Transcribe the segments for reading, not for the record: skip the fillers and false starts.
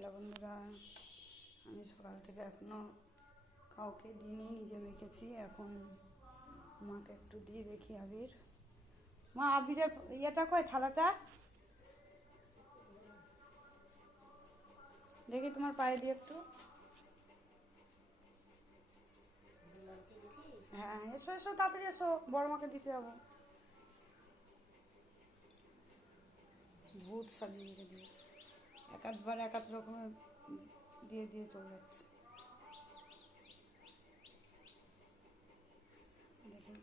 Hello বন্ধুরা, আমি সকাল থেকে এখনও কাউকে দিইনি, নিজে মেখেছি। এখন মাকে একটু দিয়ে দেখি আবির। মা, আবিরের ইয়েটা কয়, থালাটা দেখি তোমার পায়ে দিয়ে একটু। হ্যাঁ, এসো এসো, তাড়াতাড়ি এসো, বড় মাকে দিতে যাবো। ভূত সাজিয়ে রেখে দিয়েছে, একাধবার এক রকমের দিয়ে দিয়ে চলে যাচ্ছে। দেখি,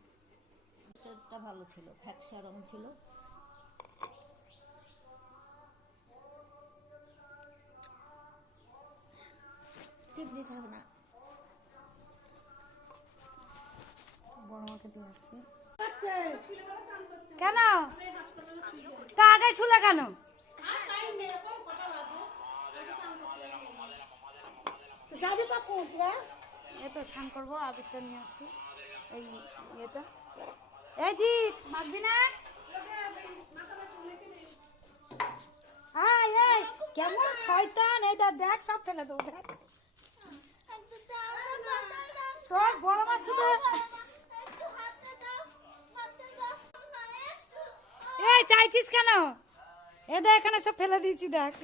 এটা ভালো ছিল, ফ্যাকসা রং ছিল। টিপ দিতে হবে না। বড় মাকে দিয়ে আসছি। কেন তা আগে ছুলে কেন? এ তো স্নান করবো, আবিরটা নিয়ে আসছি। এই ইয়েটা, এই জি মাখবি না? এই কেমন শয়তান, এই দেখ সব ফেলে দেবো। দেখ তোর বড় মা শুধু এই চাইছিস কেন? এ দেখ, এখানে সব ফেলে দিয়েছি, দেখ।